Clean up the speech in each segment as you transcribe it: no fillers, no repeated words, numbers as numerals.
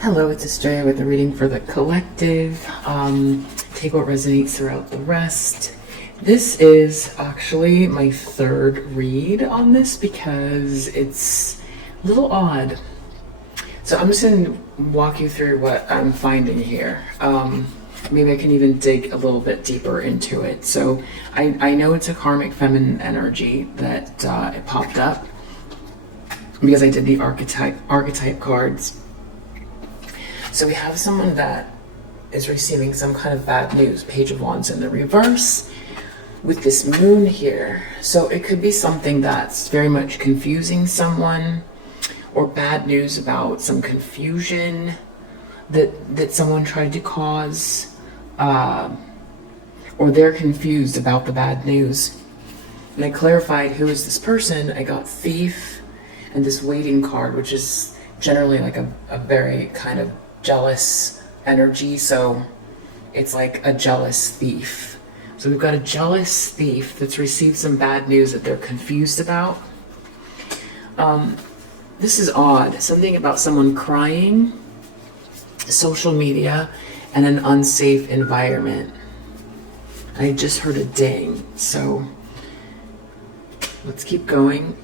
Hello, it's Estrella with the reading for the collective. Take what resonates throughout the rest. This is actually my third read on this because it's a little odd. So I'm just going to walk you through what I'm finding here. Maybe I can even dig a little bit deeper into it. So I know it's a karmic feminine energy that it popped up because I did the archetype cards. So we have someone that is receiving some kind of bad news, Page of Wands in the reverse, with this moon here. So it could be something that's very much confusing someone, or bad news about some confusion that someone tried to cause, or they're confused about the bad news. And I clarified who is this person. I got Thief and this Waiting card, which is generally like a very kind of jealous energy. So it's like a jealous thief. So we've got a jealous thief that's received some bad news that they're confused about. This is odd. Something about someone crying, social media, and an unsafe environment. I just heard a ding, so let's keep going.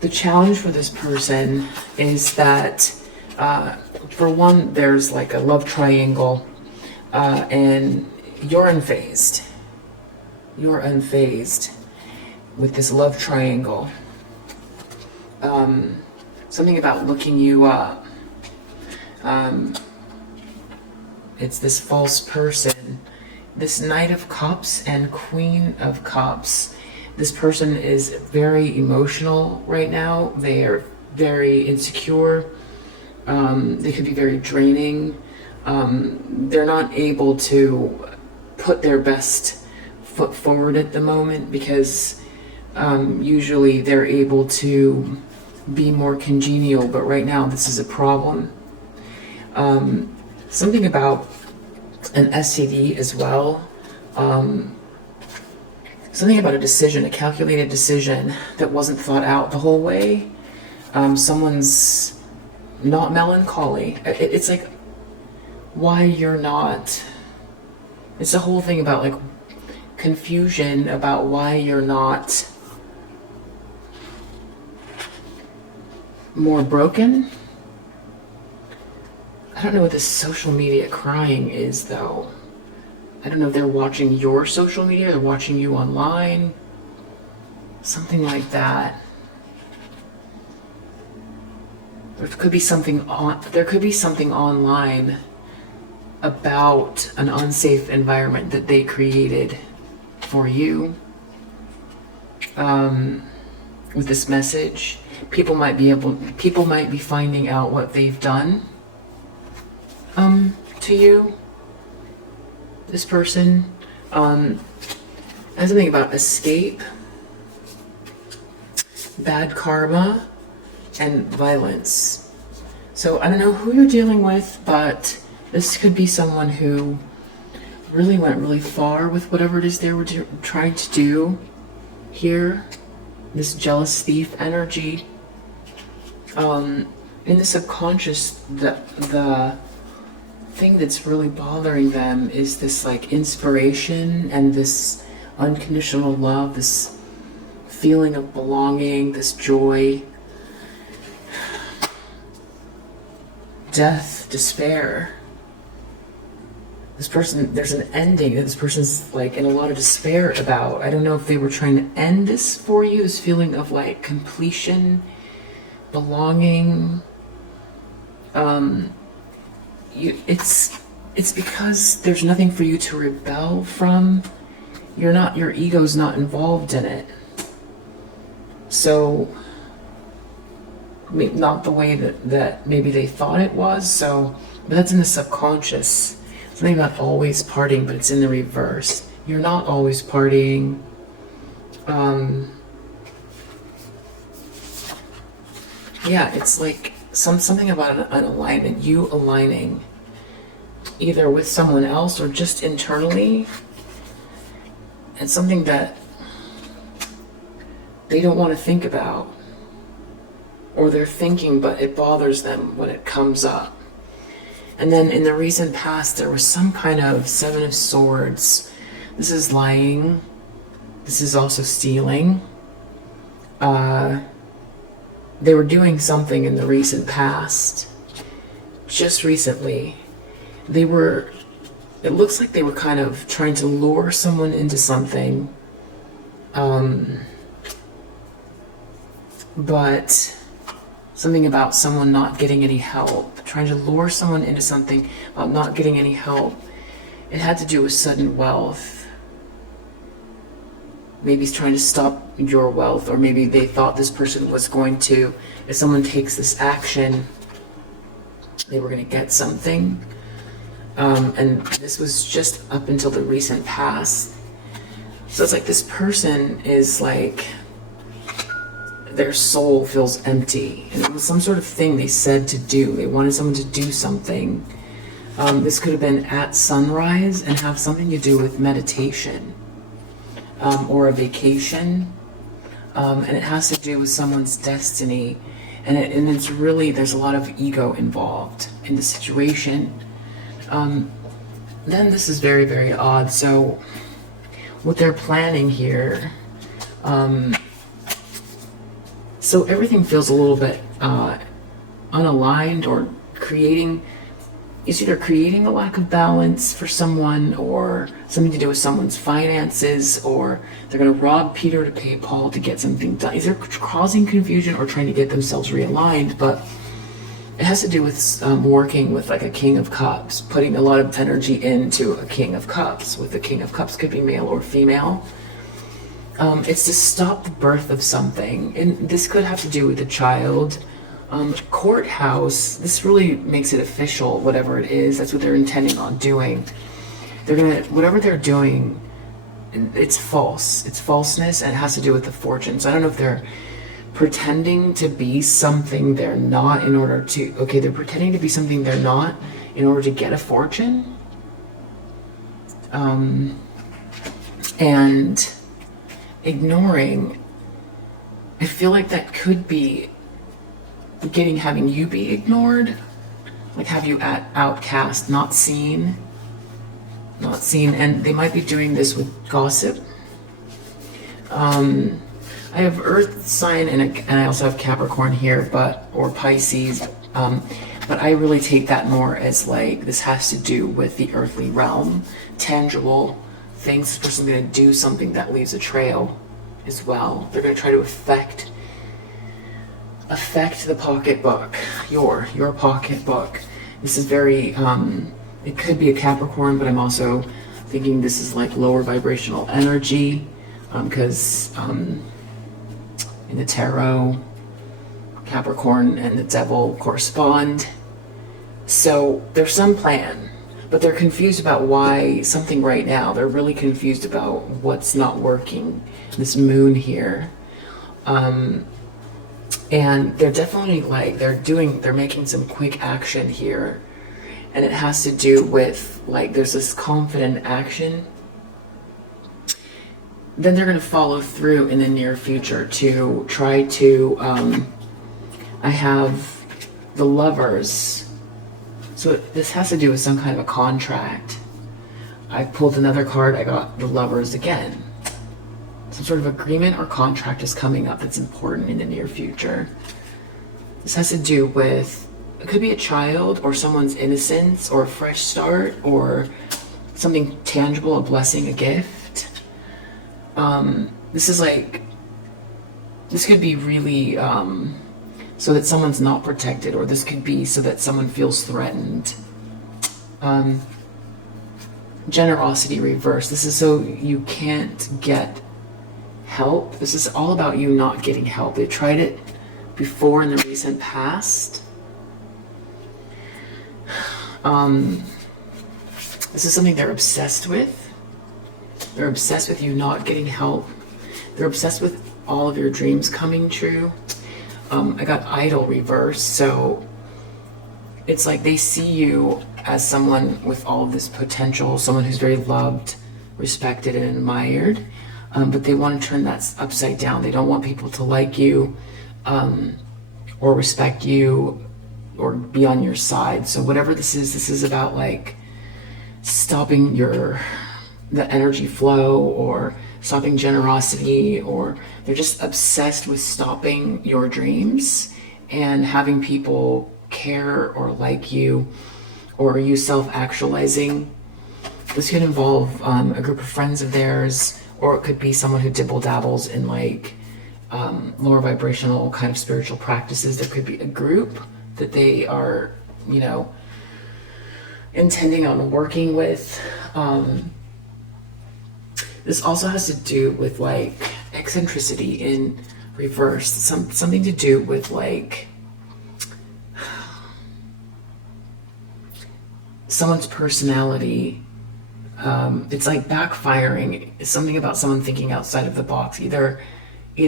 The challenge for this person is that, for one, there's like a love triangle, and you're unfazed. You're unfazed with this love triangle. Something about looking you up. It's this false person. This Knight of Cups and Queen of Cups. This person is very emotional right now. They are very insecure. They could be very draining. They're not able to put their best foot forward at the moment because usually they're able to be more congenial, but right now this is a problem. Something about an STD as well. Something about a decision, a calculated decision that wasn't thought out the whole way. Someone's not melancholy. It's like why you're not. It's a whole thing about like confusion about why you're not more broken. I don't know what this social media crying is though. I don't know if they're watching your social media, they're watching you online. Something like that. There could be something online about an unsafe environment that they created for you. With this message, people might be finding out what they've done to you. This person has something about escape, bad karma, and violence. So I don't know who you're dealing with, but this could be someone who really went really far with whatever it is they were trying to do here. This jealous thief energy. In the subconscious, the thing that's really bothering them is this like inspiration and this unconditional love, this feeling of belonging, this joy, death, despair. This person, there's an ending that this person's like in a lot of despair about. I don't know if they were trying to end this for you, this feeling of like completion, belonging. It's because there's nothing for you to rebel from. Your ego's not involved in it. So, not the way that maybe they thought it was. So, but that's in the subconscious. Something about always partying, but it's in the reverse. You're not always partying. Yeah, it's like something about an alignment. You aligning either with someone else or just internally. It's something that they don't want to think about. Or they're thinking, but it bothers them when it comes up. And then in the recent past, there was some kind of Seven of Swords. This is lying. This is also stealing. They were doing something in the recent past. Just recently. It looks like they were kind of trying to lure someone into something. But something about someone not getting any help. Trying to lure someone into something about not getting any help. It had to do with sudden wealth. Maybe he's trying to stop your wealth, or maybe they thought this person was going to, if someone takes this action, they were going to get something. And this was just up until the recent past. So it's like this person is like, their soul feels empty. And it was some sort of thing they said to do. They wanted someone to do something. This could have been at sunrise and have something to do with meditation. Or a vacation, and it has to do with someone's destiny, and it's really, there's a lot of ego involved in the situation. Then this is very, very odd. So what they're planning here, so everything feels a little bit unaligned, or it's either creating a lack of balance for someone, or something to do with someone's finances, or they're going to rob Peter to pay Paul to get something done. Either causing confusion or trying to get themselves realigned, but it has to do with working with like a King of Cups, putting a lot of energy into a King of Cups. With the King of Cups, could be male or female. It's to stop the birth of something, and this could have to do with a child. Courthouse, this really makes it official, whatever it is. That's what they're intending on doing. Whatever they're doing, it's false. It's falseness, and it has to do with the fortune. So I don't know if they're pretending to be something they're not in order to, they're pretending to be something they're not in order to get a fortune. And ignoring, I feel like that could be having you be ignored, like have you outcast, not seen, and they might be doing this with gossip. I have Earth sign and I also have Capricorn here, or Pisces, but I really take that more as like this has to do with the earthly realm, tangible things. This person's going to do something that leaves a trail as well. They're going to try to affect the pocketbook, your pocketbook. This is very, it could be a Capricorn, but I'm also thinking this is like lower vibrational energy, because in the tarot, Capricorn and the devil correspond. So there's some plan, but they're confused about why something right now. They're really confused about what's not working. This moon here. And they're definitely like, they're making some quick action here. And it has to do with, like, there's this confident action. Then they're going to follow through in the near future to try to, I have the Lovers. So this has to do with some kind of a contract. I pulled another card, I got the Lovers again. Some sort of agreement or contract is coming up that's important in the near future. This has to do with, it could be a child or someone's innocence or a fresh start or something tangible, a blessing, a gift. This is like, this could be really so that someone's not protected, or this could be so that someone feels threatened. Generosity reverse. This is so you can't get help. This is all about you not getting help. They tried it before in the recent past. This is something they're obsessed with. They're obsessed with you not getting help. They're obsessed with all of your dreams coming true. I got idol reverse, so it's like they see you as someone with all of this potential, someone who's very loved, respected, and admired. But they want to turn that upside down. They don't want people to like you or respect you or be on your side. So whatever this is about like stopping the energy flow, or stopping generosity, or they're just obsessed with stopping your dreams and having people care or like you, or you self-actualizing. This could involve a group of friends of theirs, or it could be someone who dibble dabbles in like lower vibrational kind of spiritual practices. There could be a group that they are, you know, intending on working with. This also has to do with like eccentricity in reverse, something to do with like someone's personality. It's like backfiring. It's something about someone thinking outside of the box. Either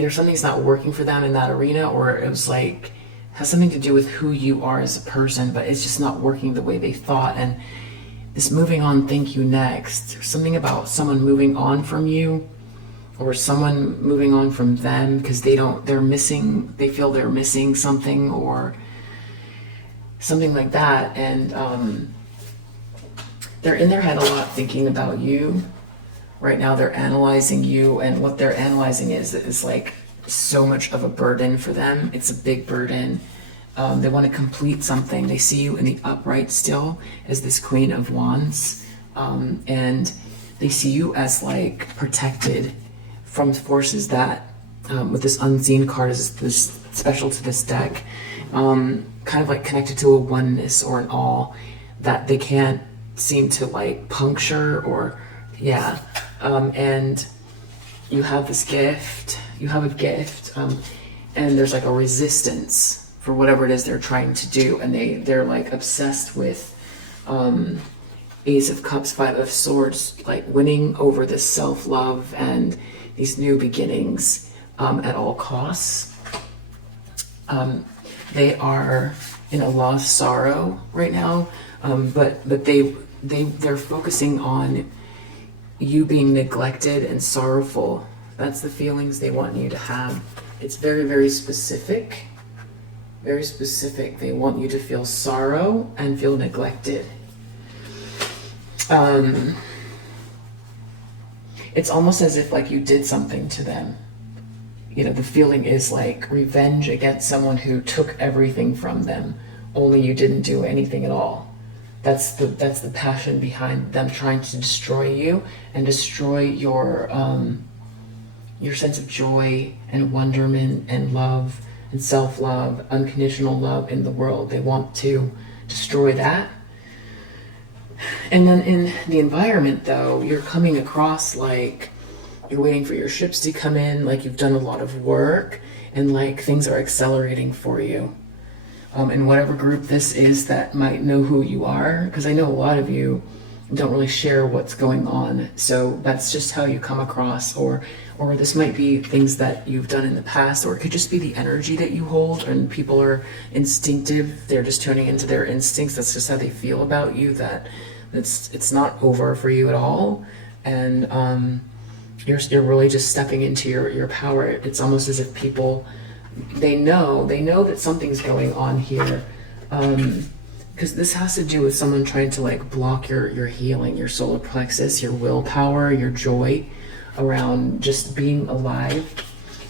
something's not working for them in that arena, or it was like has something to do with who you are as a person, but it's just not working the way they thought. And this moving on, thank you next, something about someone moving on from you, or someone moving on from them because they feel they're missing something, or something like that. And they're in their head a lot thinking about you. Right now they're analyzing you, and what they're analyzing is like so much of a burden for them. It's a big burden. They want to complete something. They see you in the upright still as this Queen of Wands, and they see you as like protected from forces that, with this unseen card, is this special to this deck, kind of like connected to a oneness or an all that they can't seem to like puncture, or and you have this gift. You have a gift, and there's like a resistance for whatever it is they're trying to do, and they're like obsessed with Ace of Cups, Five of Swords, like winning over this self-love and these new beginnings at all costs. They are in a lost sorrow right now, but they're focusing on you being neglected and sorrowful. That's the feelings they want you to have. It's very, very specific. Very specific. They want you to feel sorrow and feel neglected. It's almost as if like you did something to them. You know, the feeling is like revenge against someone who took everything from them, only you didn't do anything at all. That's the passion behind them trying to destroy you and destroy your sense of joy and wonderment and love and self-love, unconditional love in the world. They want to destroy that. And then in the environment, though, you're coming across like you're waiting for your ships to come in, like you've done a lot of work, and like things are accelerating for you. And whatever group this is that might know who you are, because I know a lot of you don't really share what's going on, so that's just how you come across, or this might be things that you've done in the past, or it could just be the energy that you hold, and people are instinctive, they're just tuning into their instincts, that's just how they feel about you, that it's not over for you at all, and you're really just stepping into your power. It's almost as if people, they know that something's going on here, because this has to do with someone trying to like block your healing, your solar plexus, your willpower, your joy around just being alive.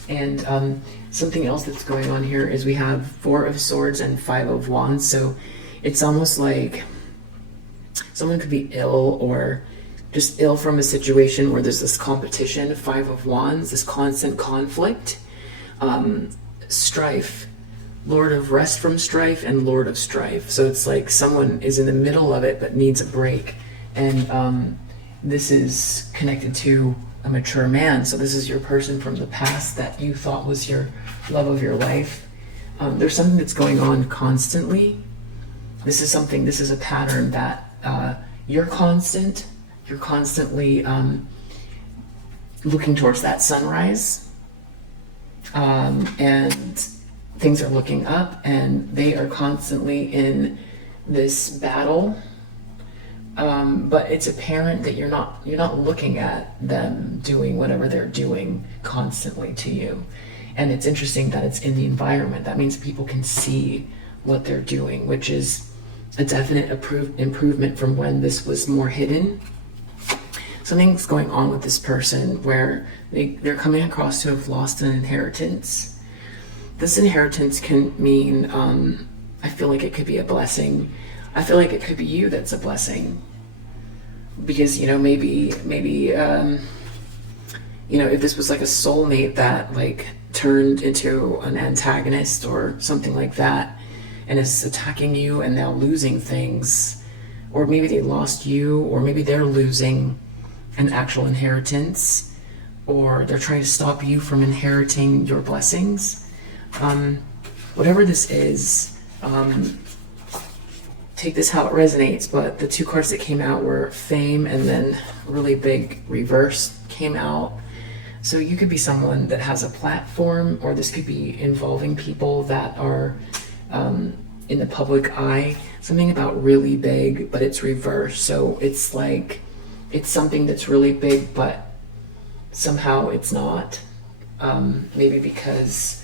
And something else that's going on here is we have Four of Swords and Five of Wands. So it's almost like someone could be ill, or just ill from a situation where there's this competition. Five of Wands, this constant conflict, strife, Lord of Rest from strife and Lord of Strife. So it's like someone is in the middle of it but needs a break. And this is connected to a mature man. So this is your person from the past that you thought was your love of your life. There's something that's going on constantly. This is a pattern that you're constantly looking towards that sunrise. And things are looking up, and they are constantly in this battle. But it's apparent that you're not looking at them doing whatever they're doing constantly to you. And it's interesting that it's in the environment. That means people can see what they're doing, which is a definite improvement from when this was more hidden. Something's going on with this person where they're coming across to have lost an inheritance. This inheritance can mean, I feel like it could be a blessing. I feel like it could be you that's a blessing. Because, maybe, if this was like a soulmate that like turned into an antagonist or something like that, and is attacking you and now losing things, or maybe they lost you, or maybe they're losing an actual inheritance, or they're trying to stop you from inheriting your blessings. Whatever this is, take this how it resonates, but the two cards that came out were fame and then really big reverse came out. So you could be someone that has a platform, or this could be involving people that are in the public eye. Something about really big, but it's reverse. So it's like, it's something that's really big, but somehow it's not. Maybe because,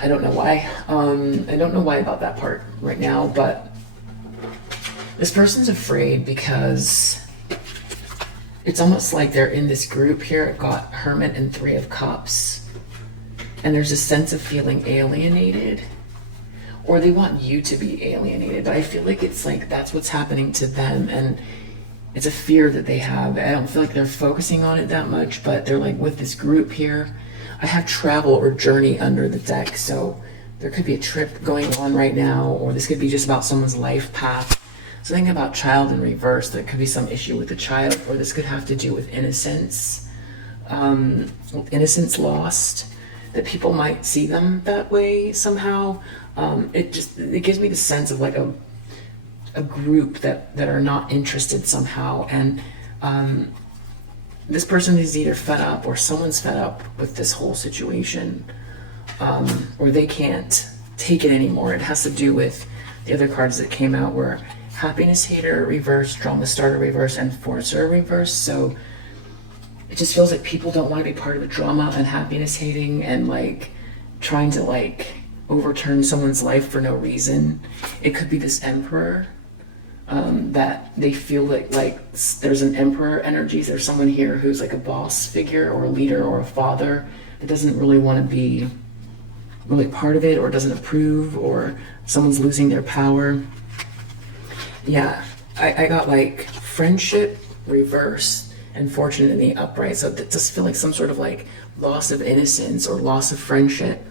I don't know why. I don't know why about that part right now, but this person's afraid because it's almost like they're in this group here. It got Hermit and Three of Cups. And there's a sense of feeling alienated. Or they want you to be alienated. But I feel like it's like that's what's happening to them. And it's a fear that they have. I don't feel like they're focusing on it that much. But they're like, with this group here, I have travel or journey under the deck. So there could be a trip going on right now. Or this could be just about someone's life path. Something about child in reverse. There could be some issue with the child, or this could have to do with innocence. Innocence lost, that people might see them that way somehow. It gives me the sense of like a group that are not interested somehow. And this person is either fed up, or someone's fed up with this whole situation, or they can't take it anymore. It has to do with the other cards that came out were Happiness Hater reverse, Drama Starter reverse, and Forcer reverse. So it just feels like people don't want to be part of the drama and happiness hating and like trying to like overturn someone's life for no reason. It could be this Emperor, that they feel like there's an Emperor energy. There's someone here who's like a boss figure or a leader or a father that doesn't really want to be really part of it, or doesn't approve, or someone's losing their power. Yeah, I got like Friendship reverse and Fortune in the upright. So that does feel like some sort of like loss of innocence or loss of friendship.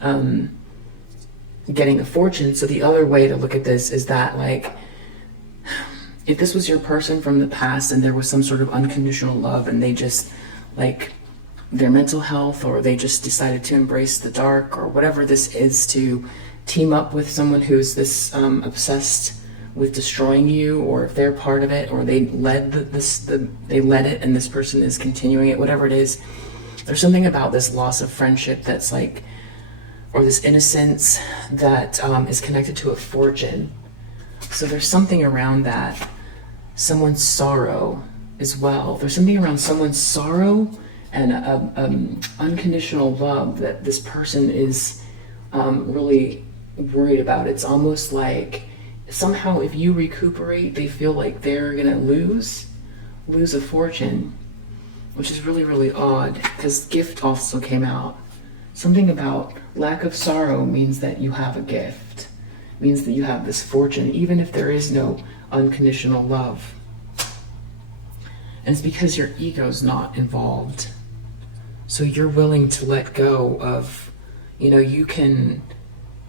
Getting a Fortune. So the other way to look at this is that like, if this was your person from the past and there was some sort of unconditional love, and they just like their mental health, or they just decided to embrace the dark, or whatever this is, to team up with someone who's this obsessed with destroying you, or if they're part of it, or they led they led it and this person is continuing it, whatever it is. There's something about this loss of friendship that's like, or this innocence that is connected to a fortune. So there's something around that. Someone's sorrow as well. There's something around someone's sorrow and unconditional love that this person is really worried about. It's almost like somehow if you recuperate, they feel like they're gonna lose a fortune, which is really, really odd, because gift also came out. Something about lack of sorrow means that you have a gift, means that you have this fortune, even if there is no unconditional love. And it's because your ego's not involved. So you're willing to let go of, you can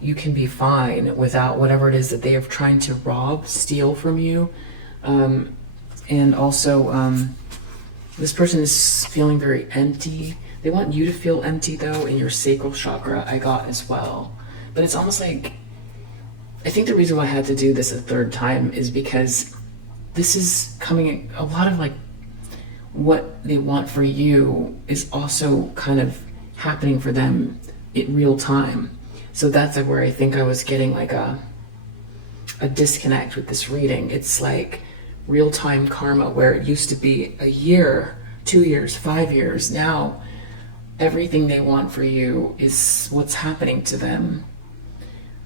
be fine without whatever it is that they are trying to rob, steal from you. And also, this person is feeling very empty. They want you to feel empty though in your sacral chakra, I got as well. But it's almost like, I think the reason why I had to do this a third time is because this is coming, a lot of like what they want for you is also kind of happening for them in real time. So that's like where I think I was getting like a disconnect with this reading. It's like real-time karma, where it used to be a year, 2 years, 5 years. Now everything they want for you is what's happening to them.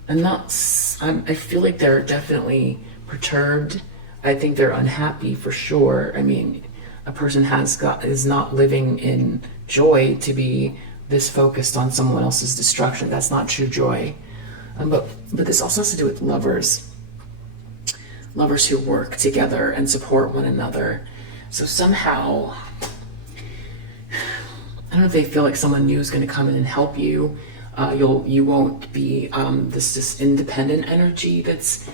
I feel like they're definitely perturbed. I think they're unhappy for sure. I mean, a person is not living in joy to be this focused on someone else's destruction. That's not true joy. But this also has to do with lovers who work together and support one another. So somehow, I don't know if they feel like someone new is going to come in and help you. You won't be this independent energy that's,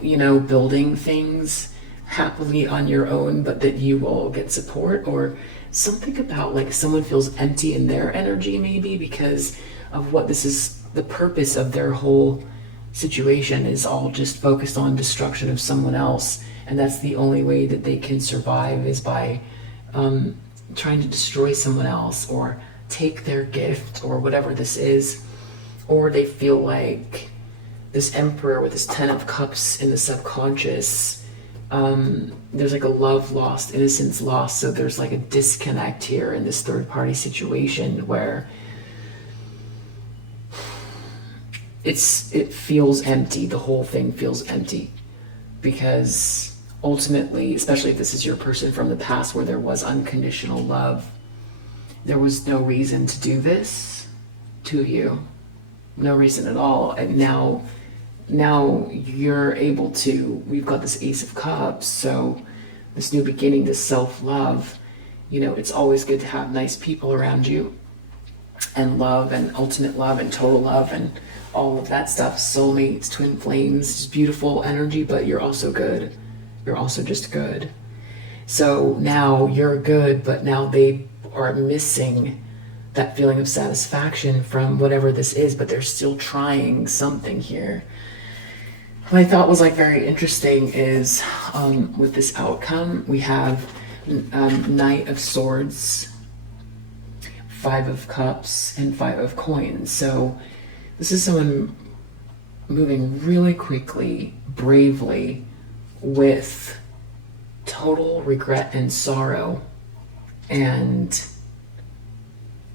building things happily on your own, but that you will get support, or something about like someone feels empty in their energy maybe because of what this is. The purpose of their whole situation is all just focused on destruction of someone else, and that's the only way that they can survive is by trying to destroy someone else or take their gift or whatever this is. Or they feel like this Emperor with this 10 of Cups in the subconscious, there's like a love lost, innocence lost, so there's like a disconnect here in this third party situation where it feels empty. The whole thing feels empty because ultimately, especially if this is your person from the past where there was unconditional love, there was no reason to do this to you. No reason at all. And now you're able to, we've got this Ace of Cups, so this new beginning, this self-love, it's always good to have nice people around you and love and ultimate love and total love and all of that stuff. Soulmates, twin flames, just beautiful energy, but you're also good. You're also just good. So now you're good, but now they are missing that feeling of satisfaction from whatever this is, but they're still trying something here. What I thought was like very interesting is with this outcome, we have Knight of Swords, 5 of Cups, and 5 of Coins. So this is someone moving really quickly, bravely, with total regret and sorrow, and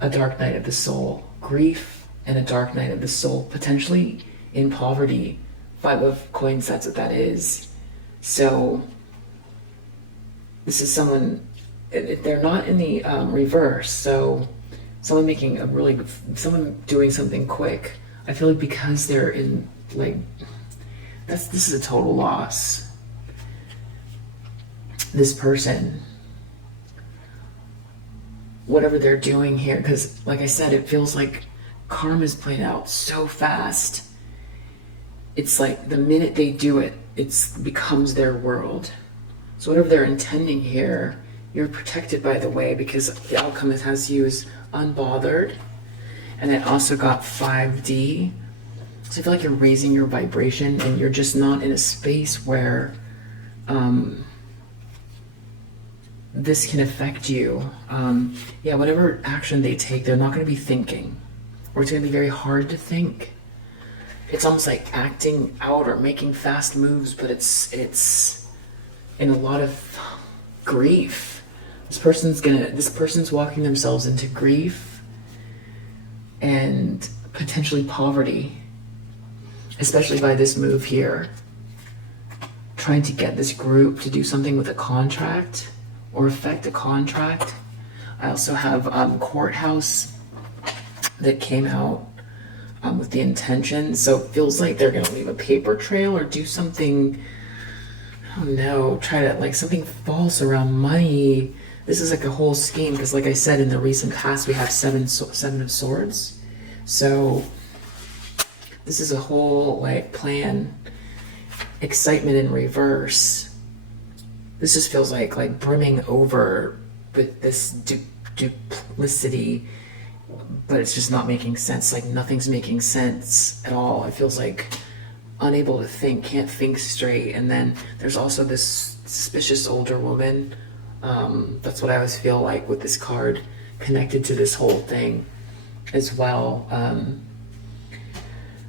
a dark night of the soul, grief and a dark night of the soul, potentially in poverty. 5 of Coins, that's what that is. So this is someone, they're not in the reverse, so someone doing something quick. I feel like because they're in, like, this is a total loss. This person, whatever they're doing here, because like I said, it feels like karma's played out so fast. It's like the minute they do it, it becomes their world. So whatever they're intending here, you're protected by the way, because the outcome it has you is unbothered. And it also got 5D. So I feel like you're raising your vibration and you're just not in a space where this can affect you. Whatever action they take, they're not going to be thinking, or it's going to be very hard to think. It's almost like acting out or making fast moves, but it's in a lot of grief. This person's walking themselves into grief and potentially poverty, especially by this move here. Trying to get this group to do something with a contract or affect a contract. I also have courthouse that came out with the intention. So it feels like they're going to leave a paper trail or do something, I don't know, try to like something false around money. This is like a whole scheme because like I said, in the recent past, we have 7 of Swords. So this is a whole like plan, excitement in reverse. This just feels like brimming over with this duplicity, but it's just not making sense. Like nothing's making sense at all. It feels like unable to think, can't think straight. And then there's also this suspicious older woman. That's what I always feel like with this card connected to this whole thing as well.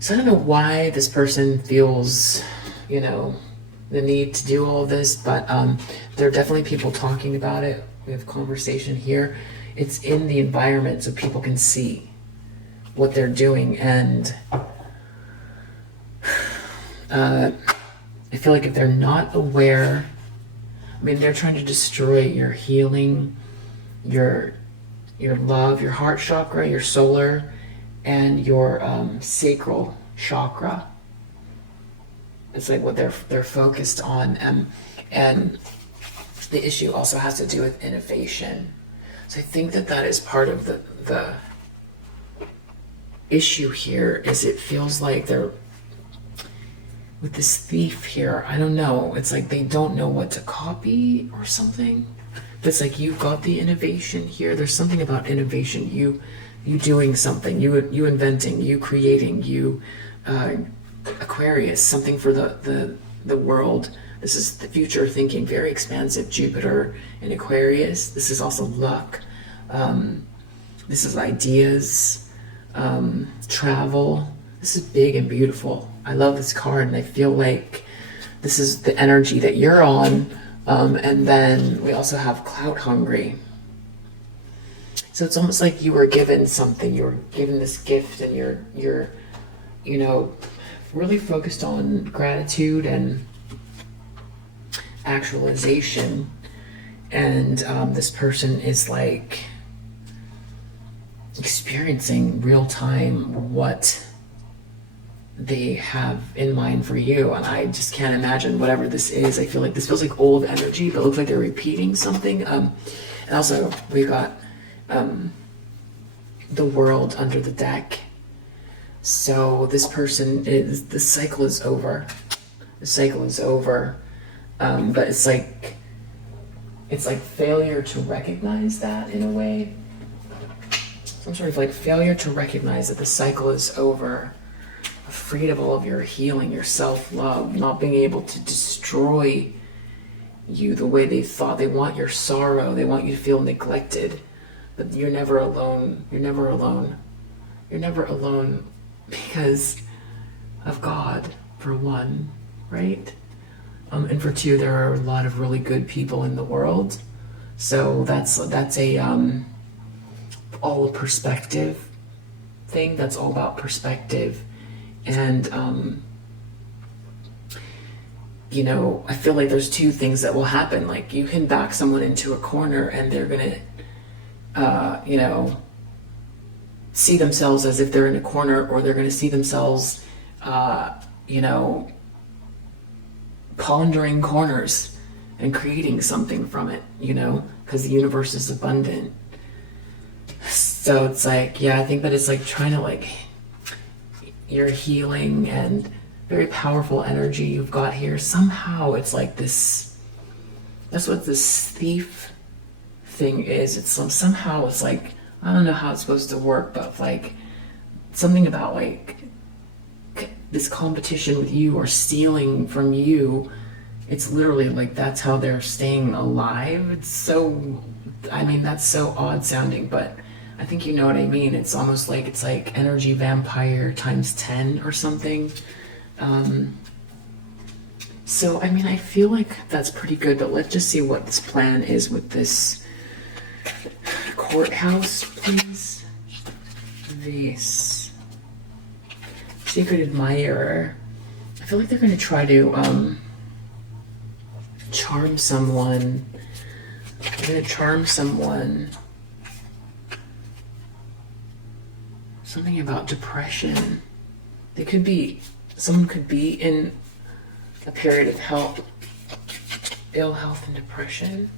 So I don't know why this person feels, the need to do all this, but there are definitely people talking about it. We have conversation here. It's in the environment so people can see what they're doing, and I feel like if they're not aware, I mean, they're trying to destroy your healing, your love, your heart chakra, your solar, and your sacral chakra. It's like what they're focused on, and the issue also has to do with innovation. So I think that is part of the issue here. Is it feels like they're with this thief here. I don't know. It's like they don't know what to copy or something. But it's like you've got the innovation here. There's something about innovation. You doing something. You inventing. You creating. You Aquarius. Something for the world. This is the future thinking. Very expansive. Jupiter in Aquarius. This is also luck. This is ideas. Travel. This is big and beautiful. I love this card, and I feel like this is the energy that you're on. And then we also have clout hungry. So it's almost like you were given something. You were given this gift, and you're really focused on gratitude and actualization. And this person is like experiencing real time what they have in mind for you, and I just can't imagine whatever this is. I feel like this feels like old energy, but it looks like they're repeating something. And also we got the world under the deck. So this person is, the cycle is over. The cycle is over, but it's like failure to recognize that in a way. Some sort of like failure to recognize that the cycle is over. Afraid of all of your healing, your self-love, not being able to destroy you the way they thought. They want your sorrow. They want you to feel neglected. But you're never alone. You're never alone. You're never alone because of God, for one, right? And for two, there are a lot of really good people in the world. So that's a all a perspective thing. That's all about perspective. And, I feel like there's two things that will happen. Like you can back someone into a corner and they're going to, see themselves as if they're in a corner, or they're going to see themselves, pondering corners and creating something from it, because the universe is abundant. So it's like, yeah, I think that it's like trying to like, your healing and very powerful energy you've got here. Somehow it's like this, that's what this thief thing is. It's somehow it's like, I don't know how it's supposed to work, but like something about like this competition with you or stealing from you. It's literally like that's how they're staying alive. It's so, that's so odd sounding, but I think you know what I mean. It's almost like it's like energy vampire times 10 or something. So I feel like that's pretty good, but let's just see what this plan is with this courthouse, please. This secret admirer. I feel like they're going to try to charm someone. They're going to charm someone. Something about depression. Someone could be in a period of ill health and depression.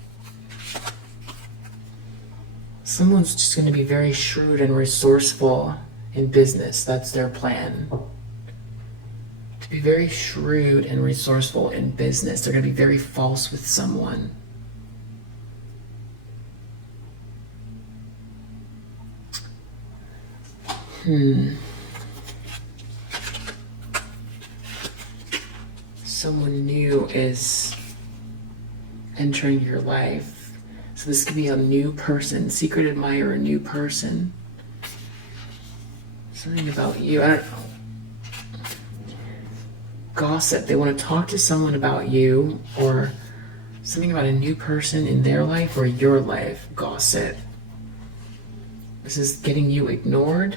Someone's just going to be very shrewd and resourceful in business. That's their plan. To be very shrewd and resourceful in business. They're going to be very false with someone. Someone new is entering your life. So this could be a new person, secret admirer, new person. Something about you, I don't know. Gossip, they want to talk to someone about you, or something about a new person in their life or your life. Gossip. This is getting you ignored.